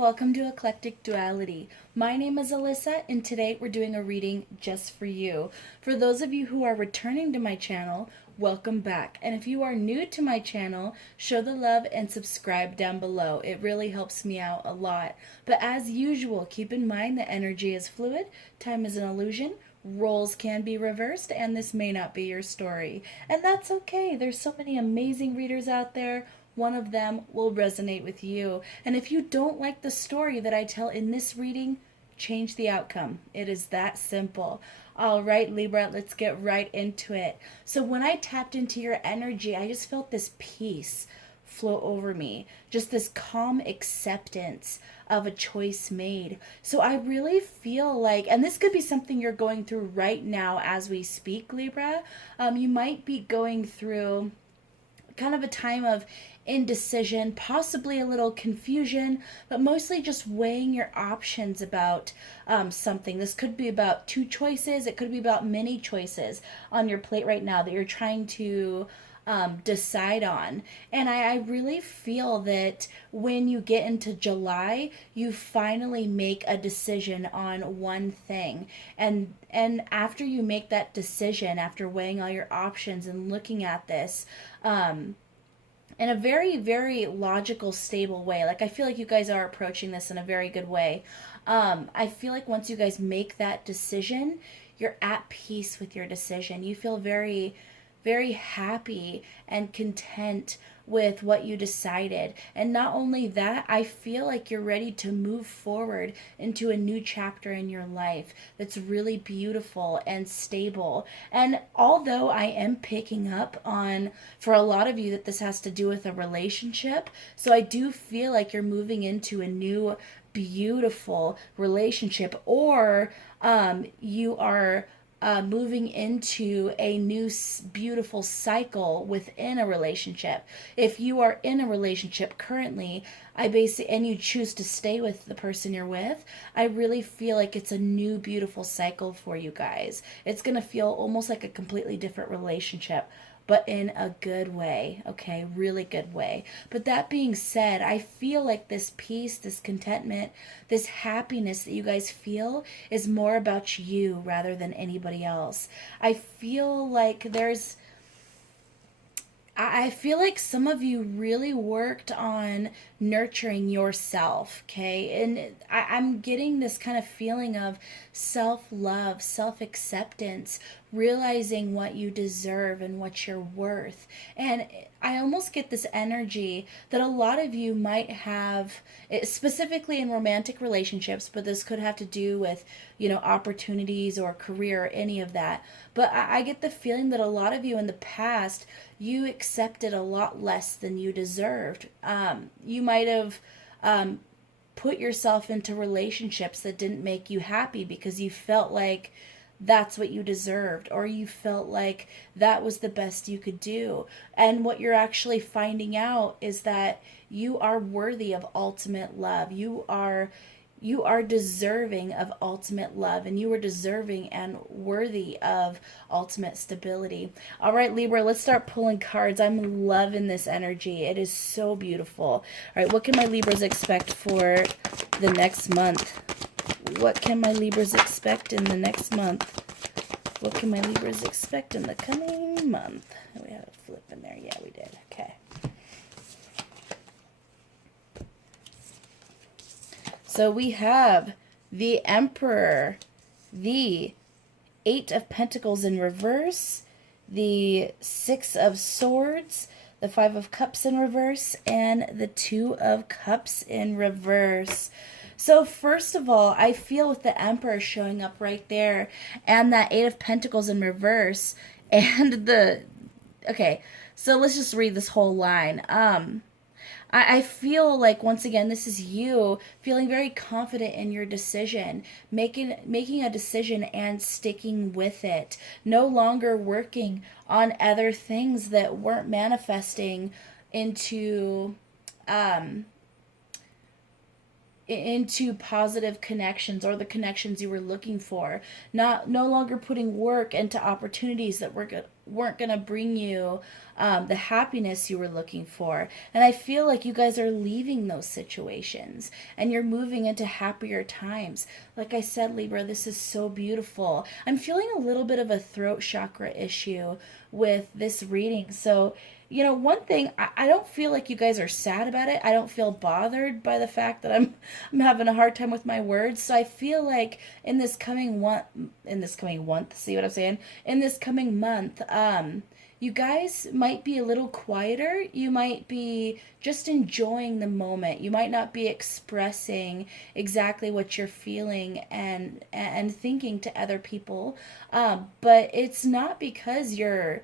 welcome to Eclectic Duality. My name is Alyssa, and today we're doing a reading just for you. For those of you who are returning to my channel, welcome back. And if you are new to my channel, show the love and subscribe down below. It really helps me out a lot. But as usual, keep in mind that energy is fluid, time is an illusion, roles can be reversed, and this may not be your story. And that's okay. There's so many amazing readers out there. One of them will resonate with you. And if you don't like the story that I tell in this reading, change the outcome. It is that simple. All right, Libra, let's get right into it. So when I tapped into your energy, I just felt this peace flow over me. Just this calm acceptance of a choice made. So I really feel like, and this could be something you're going through right now as we speak, Libra. You might be going through kind of a time of indecision, possibly a little confusion, but mostly just weighing your options about something. This could be about two choices. It could be about many choices on your plate right now that you're trying to decide on. And I really feel that when you get into July, you finally make a decision on one thing. And after you make that decision, after weighing all your options and looking at this, in a very, very logical, stable way. Like, I feel like you guys are approaching this in a very good way. I feel like once you guys make that decision, you're at peace with your decision. You feel very, very happy and content with what you decided. And not only that, I feel like you're ready to move forward into a new chapter in your life that's really beautiful and stable. And although I am picking up on, for a lot of you, that this has to do with a relationship, so I do feel like you're moving into a new beautiful relationship, or you are moving into a new beautiful cycle within a relationship. If you are in a relationship currently, and you choose to stay with the person you're with, I really feel like it's a new beautiful cycle for you guys. It's going to feel almost like a completely different relationship, but in a good way, okay? Really good way. But that being said, I feel like this peace, this contentment, this happiness that you guys feel is more about you rather than anybody else. I feel like some of you really worked on nurturing yourself, okay? And I'm getting this kind of feeling of self-love, self-acceptance, realizing what you deserve and what you're worth. And I almost get this energy that a lot of you might have, specifically in romantic relationships, but this could have to do with, opportunities or career or any of that. But I get the feeling that a lot of you in the past, you accepted a lot less than you deserved. You might have put yourself into relationships that didn't make you happy because you felt like that's what you deserved, or you felt like that was the best you could do. And what you're actually finding out is that you are worthy of ultimate love. You are deserving of ultimate love, and you are deserving and worthy of ultimate stability. All right, Libra, let's start pulling cards. I'm loving this energy. It is so beautiful. All right, what can my Libras expect for the next month? What can my Libras expect in the next month? What can my Libras expect in the coming month? We have a flip in there. Yeah, we did. Okay. So we have the Emperor, the Eight of Pentacles in reverse, the Six of Swords, the Five of Cups in reverse, and the Two of Cups in reverse. So first of all, I feel with the Emperor showing up right there and that Eight of Pentacles in reverse and okay, so let's just read this whole line. I feel like, once again, this is you feeling very confident in your decision, making a decision and sticking with it, no longer working on other things that weren't manifesting into positive connections or the connections you were looking for. No longer putting work into opportunities that weren't going to bring you the happiness you were looking for. And I feel like you guys are leaving those situations and you're moving into happier times. Like I said, Libra, this is so beautiful. I'm feeling a little bit of a throat chakra issue with this reading. So, you know, one thing, I don't feel like you guys are sad about it. I don't feel bothered by the fact that I'm having a hard time with my words. So I feel like in this coming month, see what I'm saying? In this coming month, you guys might be a little quieter. You might be just enjoying the moment. You might not be expressing exactly what you're feeling and thinking to other people. But it's not because you're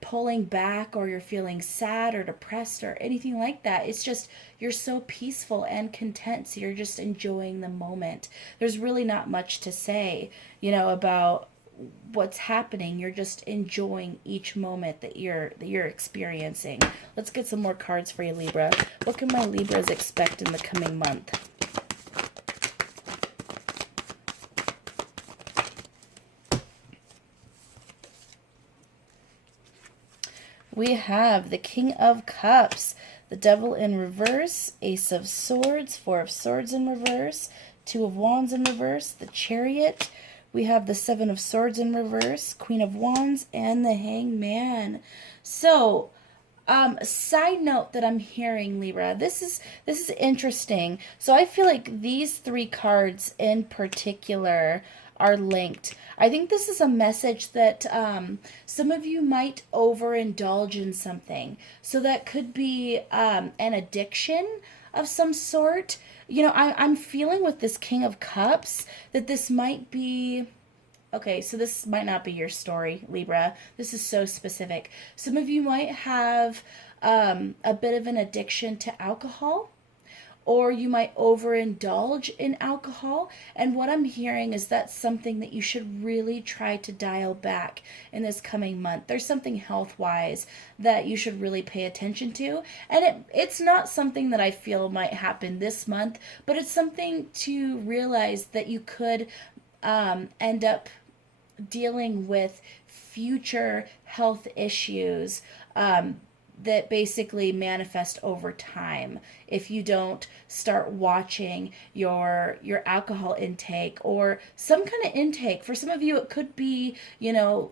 pulling back or you're feeling sad or depressed or anything like that. It's just you're so peaceful and content, so you're just enjoying the moment. There's really not much to say, you know, about what's happening. You're just enjoying each moment that you're experiencing. Let's get some more cards for you, Libra. What can my Libras expect in the coming month? We have the King of Cups, the Devil in reverse, Ace of Swords, Four of Swords in reverse, Two of Wands in reverse, the Chariot. We have the Seven of Swords in reverse, Queen of Wands, and the Hangman. So, side note that I'm hearing, Libra, this is interesting. So I feel like these three cards in particular are linked. I think this is a message that some of you might overindulge in something. So that could be an addiction of some sort. You know, I'm feeling with this King of Cups that this might be... Okay, so this might not be your story, Libra. This is so specific. Some of you might have a bit of an addiction to alcohol, or you might overindulge in alcohol. And what I'm hearing is that's something that you should really try to dial back in this coming month. There's something health-wise that you should really pay attention to. And it's not something that I feel might happen this month, but it's something to realize that you could end up dealing with future health issues that basically manifest over time if you don't start watching your alcohol intake or some kind of intake. For some of you, it could be, you know,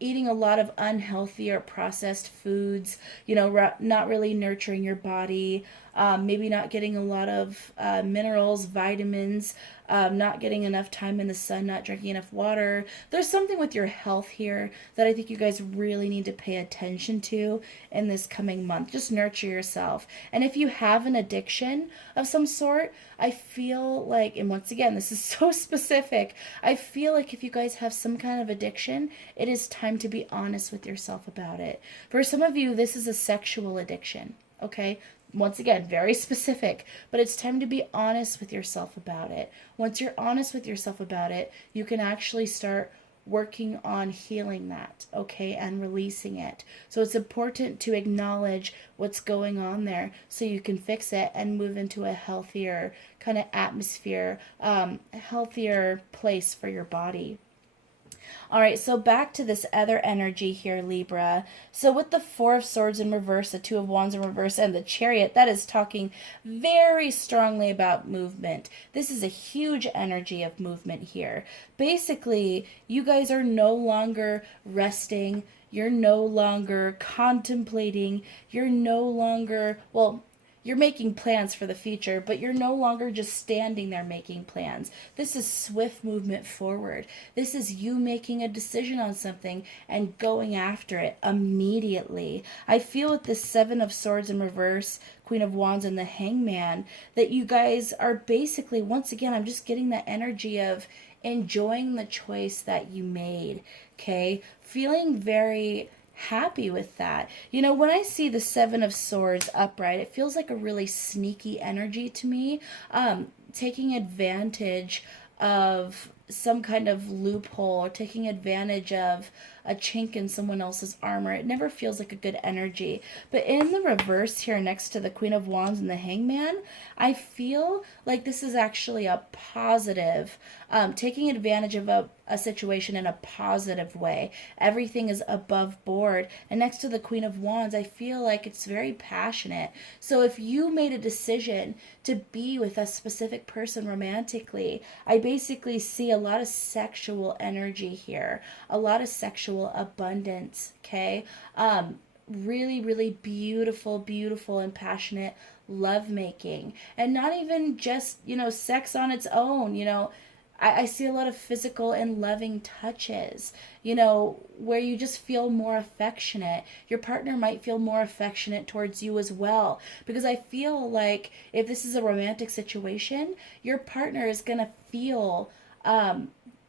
eating a lot of unhealthy or processed foods, you know, not really nurturing your body, maybe not getting a lot of minerals, vitamins, not getting enough time in the sun, not drinking enough water. There's something with your health here that I think you guys really need to pay attention to in this coming month. Just nurture yourself. And if you have an addiction of some sort, I feel like, and once again, this is so specific, I feel like if you guys have some kind of addiction, it is time to be honest with yourself about it. For some of you, this is a sexual addiction, okay? Once again, very specific, but it's time to be honest with yourself about it. Once you're honest with yourself about it, you can actually start working on healing that, okay, and releasing it. So it's important to acknowledge what's going on there so you can fix it and move into a healthier kind of atmosphere, healthier place for your body. All right, so back to this other energy here, Libra. So with the Four of Swords in reverse, the Two of Wands in reverse, and the Chariot, that is talking very strongly about movement. This is a huge energy of movement here. Basically, you guys are no longer resting. You're no longer contemplating. You're no longer, well, you're making plans for the future, but you're no longer just standing there making plans. This is swift movement forward. This is you making a decision on something and going after it immediately. I feel with this Seven of Swords in reverse, Queen of Wands, and the Hangman, that you guys are basically, once again, I'm just getting that energy of enjoying the choice that you made, okay? Feeling very happy with that. You know, when I see the Seven of Swords upright, it feels like a really sneaky energy to me, taking advantage of some kind of loophole, or taking advantage of a chink in someone else's armor. It never feels like a good energy. But in the reverse here next to the Queen of Wands and the Hangman, I feel like this is actually a positive, taking advantage of a situation in a positive way. Everything is above board. And next to the Queen of Wands, I feel like it's very passionate. So if you made a decision to be with a specific person romantically, I basically see a lot of sexual energy here, a lot of sexual abundance, okay? Really, really beautiful, beautiful and passionate lovemaking. And not even just, sex on its own, I see a lot of physical and loving touches, where you just feel more affectionate. Your partner might feel more affectionate towards you as well. Because I feel like if this is a romantic situation, your partner is going to feel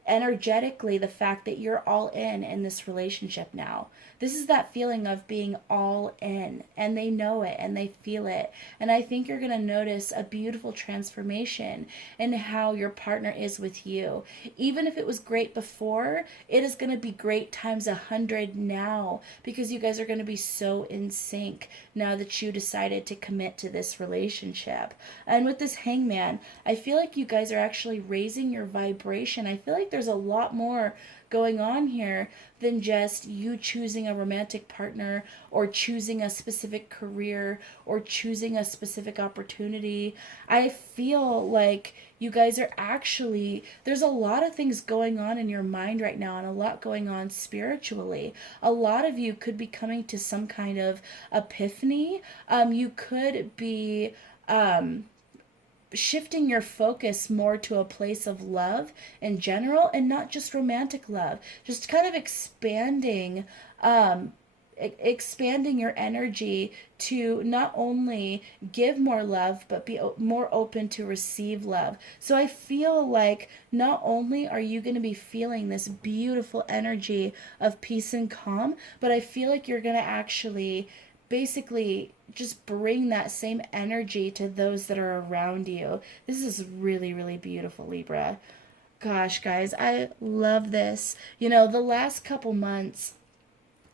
energetically the fact that you're all in this relationship now. This is that feeling of being all in, and they know it and they feel it. And I think you're going to notice a beautiful transformation in how your partner is with you. Even if it was great before, it is going to be great times 100 now, because you guys are going to be so in sync now that you decided to commit to this relationship. And with this Hangman, I feel like you guys are actually raising your vibration. I feel like there's a lot more going on here than just you choosing a romantic partner or choosing a specific career or choosing a specific opportunity. I feel like you guys are actually, there's a lot of things going on in your mind right now and a lot going on spiritually. A lot of you could be coming to some kind of epiphany. You could be shifting your focus more to a place of love in general, and not just romantic love, just kind of expanding your energy to not only give more love but be more open to receive love. So I feel like not only are you going to be feeling this beautiful energy of peace and calm, but I feel like you're going to actually basically just bring that same energy to those that are around you. This is really, really beautiful, Libra. Gosh, guys, I love this. The last couple months,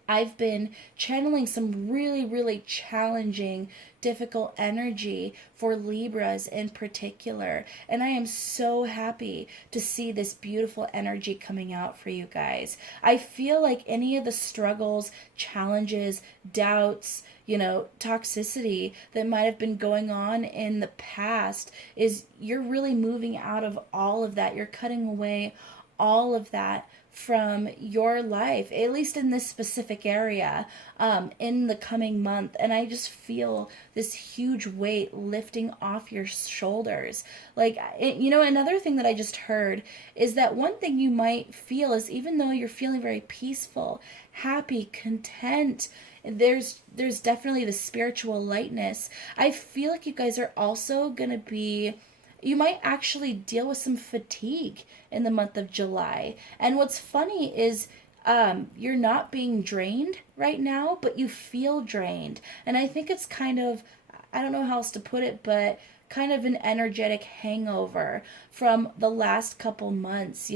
I've been channeling some really, really challenging, difficult energy for Libras in particular. And I am so happy to see this beautiful energy coming out for you guys. I feel like any of the struggles, challenges, doubts, toxicity that might have been going on in the past is you're really moving out of all of that. You're cutting away all of that from your life, at least in this specific area, in the coming month. And I just feel this huge weight lifting off your shoulders. Another thing that I just heard is that one thing you might feel is, even though you're feeling very peaceful, happy, content, there's definitely the spiritual lightness. I feel like you guys are also going to be, you might actually deal with some fatigue in the month of July. And what's funny is you're not being drained right now, but you feel drained. And I think it's kind of, I don't know how else to put it, but kind of an energetic hangover from the last couple months,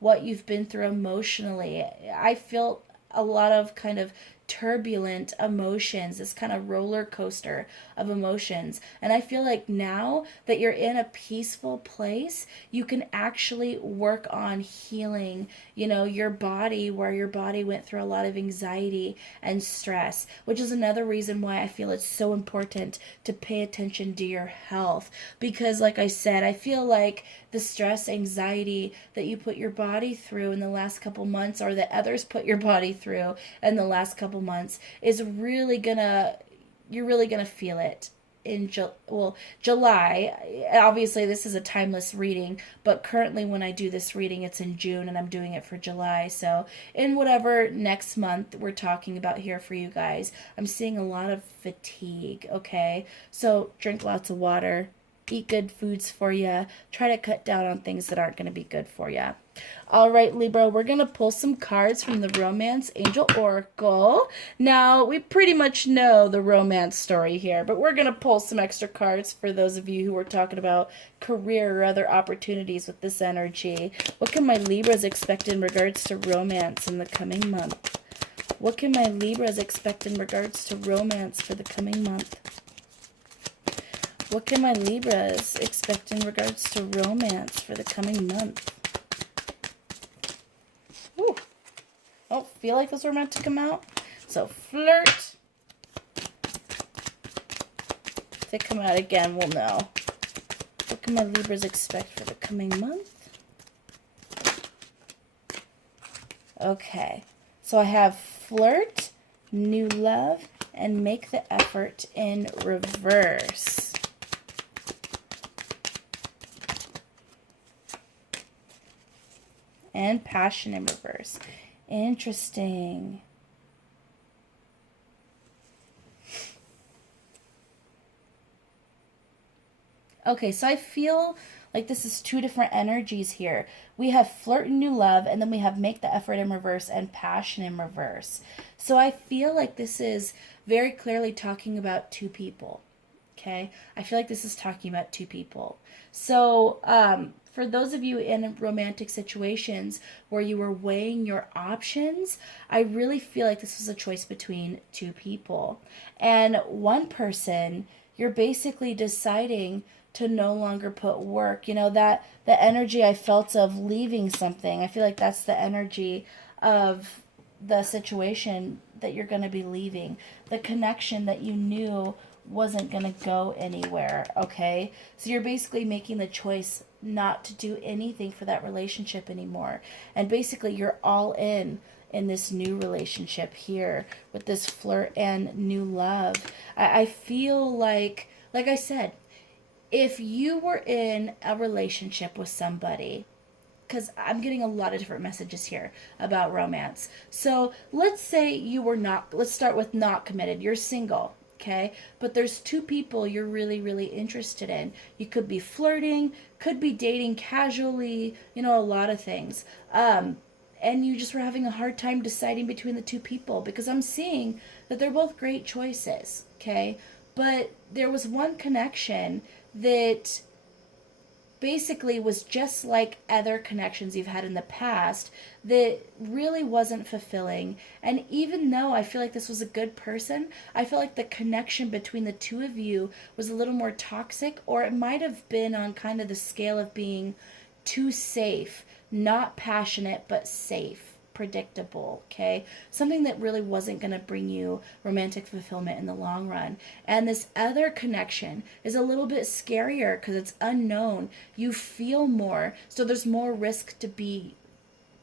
what you've been through emotionally. I feel a lot of kind of turbulent emotions, this kind of roller coaster of emotions. And I feel like now that you're in a peaceful place, you can actually work on healing, your body, where your body went through a lot of anxiety and stress, which is another reason why I feel it's so important to pay attention to your health. Because like I said, I feel like the stress, anxiety that you put your body through in the last couple months, or that others put your body through in the last couple months, is really you're really gonna feel it in July. Obviously this is a timeless reading, but currently when I do this reading, it's in June and I'm doing it for July. So in whatever next month we're talking about here for you guys, I'm seeing a lot of fatigue. Okay, so drink lots of water, eat good foods for you. Try to cut down on things that aren't going to be good for you. All right, Libra, we're going to pull some cards from the Romance Angel Oracle. Now, we pretty much know the romance story here, but we're going to pull some extra cards for those of you who are talking about career or other opportunities with this energy. What can my Libras expect in regards to romance in the coming month? What can my Libras expect in regards to romance for the coming month? What can my Libras expect in regards to romance for the coming month? Ooh. Oh, feel like those were meant to come out. So flirt. If they come out again, we'll know. What can my Libras expect for the coming month? Okay. So I have flirt, new love, and make the effort in reverse. And passion in reverse. Interesting. Okay, so I feel like this is two different energies here. We have flirt and new love, and then we have make the effort in reverse and passion in reverse. So I feel like this is very clearly talking about two people. Okay, I feel like this is talking about two people. So for those of you in romantic situations where you were weighing your options, I really feel like this was a choice between two people. And one person, you're basically deciding to no longer put work. You know, that the energy I felt of leaving something, I feel like that's the energy of the situation that you're going to be leaving. The connection that you knew wasn't going to go anywhere, okay? So you're basically making the choice not to do anything for that relationship anymore. And basically you're all in this new relationship here with this flirt and new love. I feel like I said, if you were in a relationship with somebody, because I'm getting a lot of different messages here about romance. So let's say you were not, let's start with not committed. You're single, okay? But there's two people you're really, really interested in. You could be flirting, could be dating casually, you know, a lot of things. And you just were having a hard time deciding between the two people because I'm seeing that they're both great choices, okay? But there was one connection that basically was just like other connections you've had in the past that really wasn't fulfilling. And even though I feel like this was a good person, I feel like the connection between the two of you was a little more toxic, or it might have been on kind of the scale of being too safe, not passionate, but safe. Predictable, okay? Something that really wasn't going to bring you romantic fulfillment in the long run. And this other connection is a little bit scarier because it's unknown. You feel more, so there's more risk to be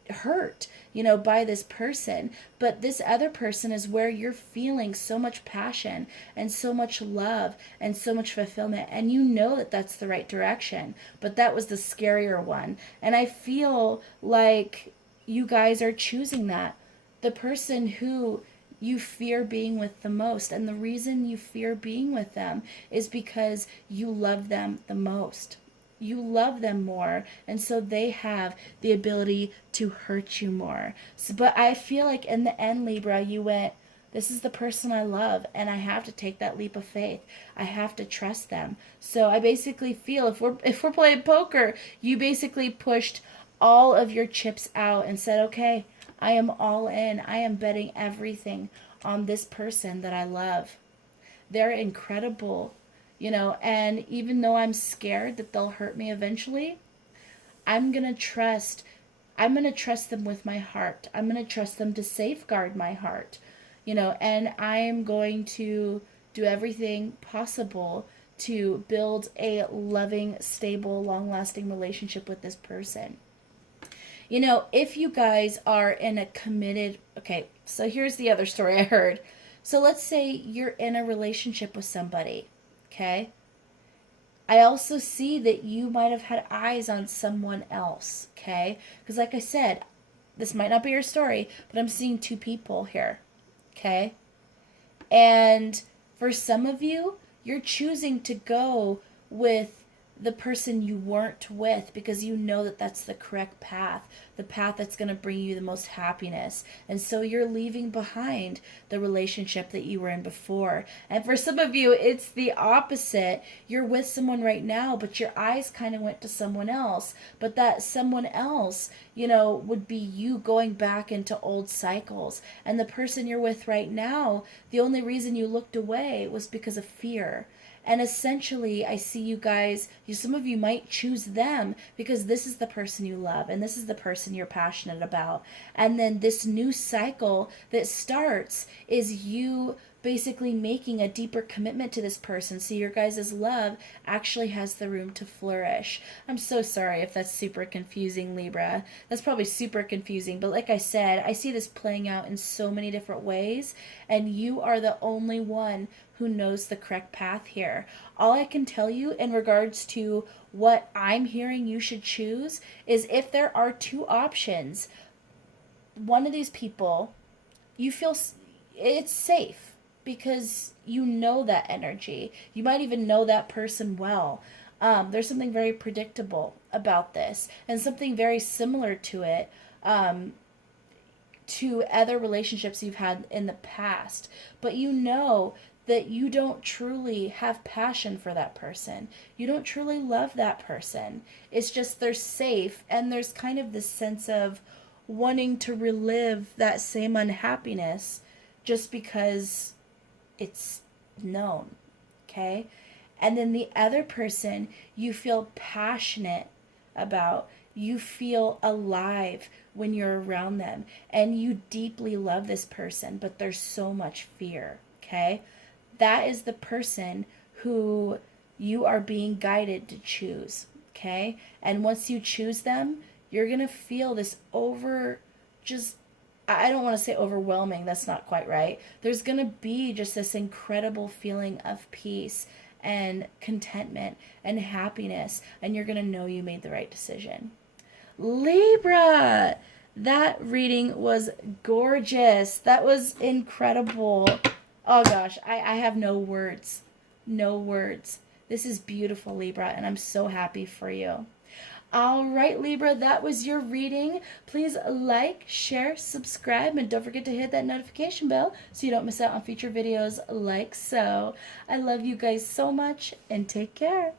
hurt, you know, by this person. But this other person is where you're feeling so much passion and so much love and so much fulfillment, and you know that that's the right direction. But that was the scarier one. And I feel like you guys are choosing that. The person who you fear being with the most. And the reason you fear being with them is because you love them the most. You love them more. And so they have the ability to hurt you more. So, but I feel like in the end, Libra, you went, this is the person I love, and I have to take that leap of faith. I have to trust them. So I basically feel if we're playing poker, you basically pushed all of your chips out and said, okay, I am all in. I am betting everything on this person that I love. They're incredible, you know, and even though I'm scared that they'll hurt me eventually, I'm going to trust them with my heart. I'm going to trust them to safeguard my heart, you know, and I am going to do everything possible to build a loving, stable, long-lasting relationship with this person. You know, if you guys are in a committed, okay, so here's the other story I heard. So let's say you're in a relationship with somebody, okay? I also see that you might have had eyes on someone else, okay? Because like I said, this might not be your story, but I'm seeing two people here, okay? And for some of you, you're choosing to go with the person you weren't with, because you know that that's the correct path, the path that's going to bring you the most happiness. And so you're leaving behind the relationship that you were in before. And for some of you, it's the opposite. You're with someone right now, but your eyes kind of went to someone else. But that someone else, you know, would be you going back into old cycles. And the person you're with right now, the only reason you looked away was because of fear. And essentially, I see you guys, some of you might choose them because this is the person you love and this is the person you're passionate about. And then this new cycle that starts is you basically making a deeper commitment to this person, so your guys' love actually has the room to flourish. I'm so sorry if that's super confusing, Libra. That's probably super confusing, but like I said, I see this playing out in so many different ways, and you are the only one who knows the correct path here. All I can tell you in regards to what I'm hearing you should choose is, if there are two options, one of these people, you feel it's safe because you know that energy. You might even know that person well. There's something very predictable about this, and something very similar to it, to other relationships you've had in the past. But you know that you don't truly have passion for that person. You don't truly love that person. It's just they're safe, and there's kind of this sense of wanting to relive that same unhappiness just because it's known, okay? And then the other person you feel passionate about, you feel alive when you're around them, and you deeply love this person, but there's so much fear, okay? That is the person who you are being guided to choose, okay? And once you choose them, you're going to feel this I don't want to say overwhelming, that's not quite right. There's going to be just this incredible feeling of peace and contentment and happiness, and you're going to know you made the right decision. Libra! That reading was gorgeous. That was incredible. Oh gosh, I have no words. No words. This is beautiful, Libra, and I'm so happy for you. All right, Libra, that was your reading. Please like, share, subscribe, and don't forget to hit that notification bell so you don't miss out on future videos like so. I love you guys so much, and take care.